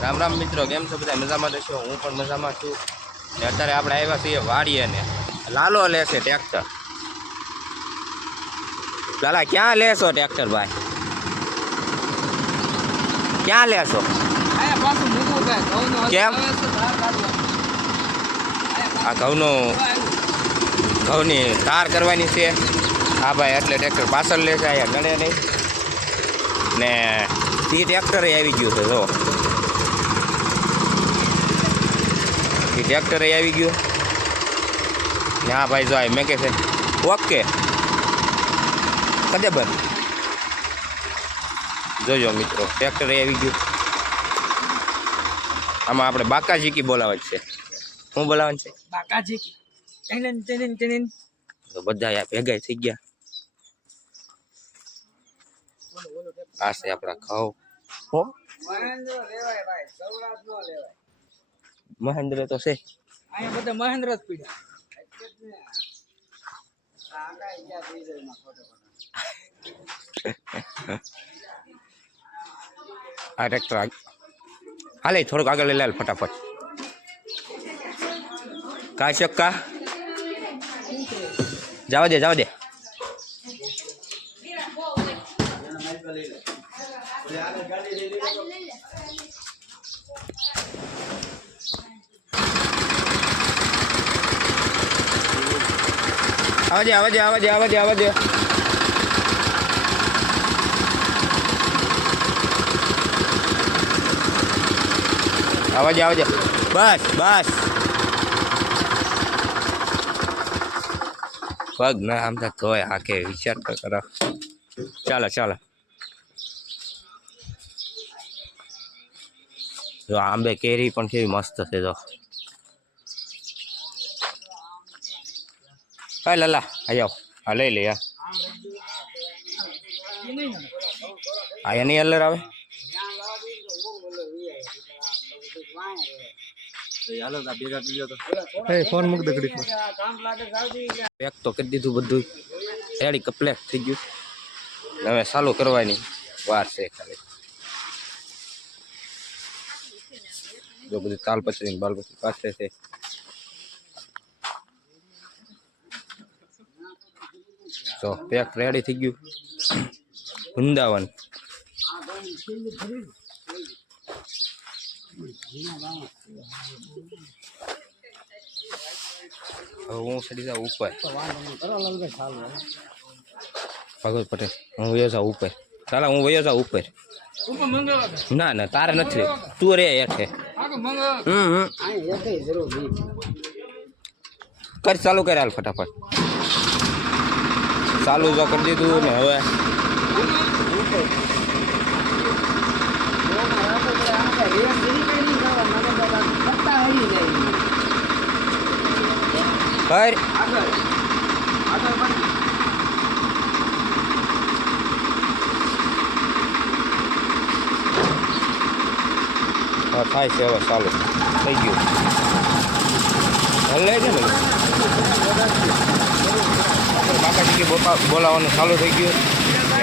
રામ રામ મિત્રો, કેમ છો બધા? મજામાં રહેશો? હું પણ મજામાં છું. ને અત્યારે આપણે આવ્યા છીએ વાડીએ ને લાલો લેશે ટ્રેક્ટર. લાલા ક્યાં લેશો ટ્રેક્ટર ભાઈ? ક્યાં લેશો? કેમ? આ ઘઉંની તાર કરવાની છે. હા ભાઈ, એટલે ટ્રેક્ટર પાછળ લે છે, અહીંયા ગણે નહીં ને એ ટ્રેક્ટરે આવી ગયું છે. જો એ ટ્રેક્ટરે આવી ગયું ને હા ભાઈ, જો મેં કે છે ઓકે કદે બંધ. જોજો મિત્રો, ટ્રેક્ટરે આવી ગયું. આમાં આપણે બાકાજીકી બોલાવવા જ છે. શું બોલાવવાનું છે? બાકાજીકી. તો બધા ભેગા થઈ ગયા. આ છે આપણા ઘઉં. હો મહેન્દ્ર તો છે. અહીંયા બધા મહેન્દ્ર જ પીડ્યા. આ ટ્રેક્ટર હાલે થોડુંક આગળ લઈ લે ફટાફટ. કા શક્કા જવા દે, જવા દે. આવજે આવજે આવજે આવજે આવજે. આવજે આવજે. બસ બસ. પગ ના આમ તો ધોય હાકે, વિચાર તો કરો. ચાલો ચાલો. જો આંબે કેરી પણ કેવી મસ્ત છે. જો હા લાલા આવો, હા લઈ લે. હા એની અલર આવે. ફોન મૂક દે. પેક તો કરી દીધું બધું, રેડી કમ્પ્લીટ થઈ ગયું. હવે ચાલુ કરવાની વાર છે ખાલી. જો બધું તાલ પચડી બાલ પચડી પાસે છે. તો પેક રેડી થઈ ગયું. વૃંદાવન હું ચડી જાઉં ઉપર. ભગત પટેલ હું વયો જાઉં ઉપર. ચાલો હું વયો જાઉં ઉપર. ના ના તારે નથી, તું રે હેઠે. કર ચાલુ કરે હાલ ફટાફટ. ચાલુ જો કરી દીધું ને હવે થાય છે. હવે ચાલુ થઈ ગયું. હલે છે ને બાકાજી બોલાવવાનું ચાલુ થઈ ગયું.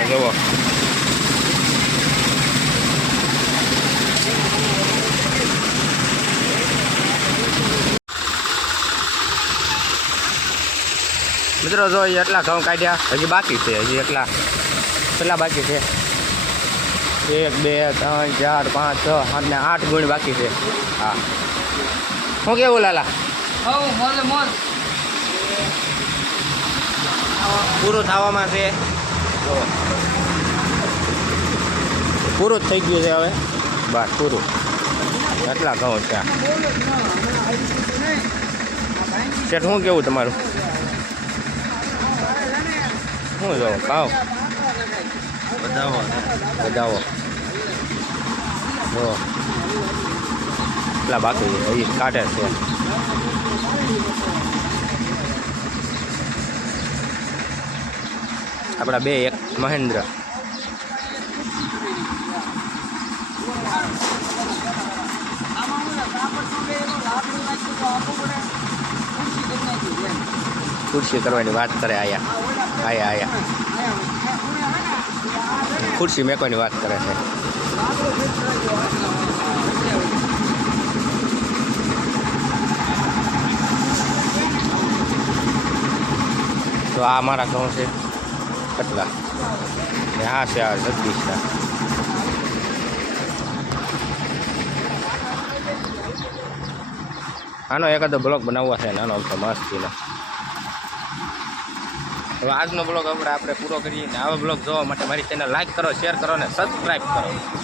જવો મિત્રો, જો એટલા ઘઉં કાઢ્યા. હજી બાકી છે. હજી કેટલા બાકી છે? 1 2 3 4 5 6 7 ને 8 ગુણ બાકી છે. હા શું કેવું લાલા? પૂરું થવામાં છે. પૂરું જ થઈ ગયું છે હવે. બસ પૂરું. એટલા ઘઉં છે. શેઠ શું કેવું તમારું? શું જો ખાઓ બધાવો જો એટલા બાકી હજી કાઢે છે. આપણા બે એક મહેન્દ્ર. ખુરશી કરવાની વાત કરે. આયા ખુરશી મેકવાની વાત કરે છે. તો આ મારા ઘઉં છે કેટલા ને આ છે આ જગદીશના. આનો એકાદો બ્લોગ બનાવવો છે નાનો અમથો મસ્તીનો. હવે આજનો બ્લોગ આપણે પૂરો કરીએ ને આવા બ્લોગ જોવા માટે મારી ચેનલ લાઈક કરો, શેર કરો ને સબસ્ક્રાઈબ કરો.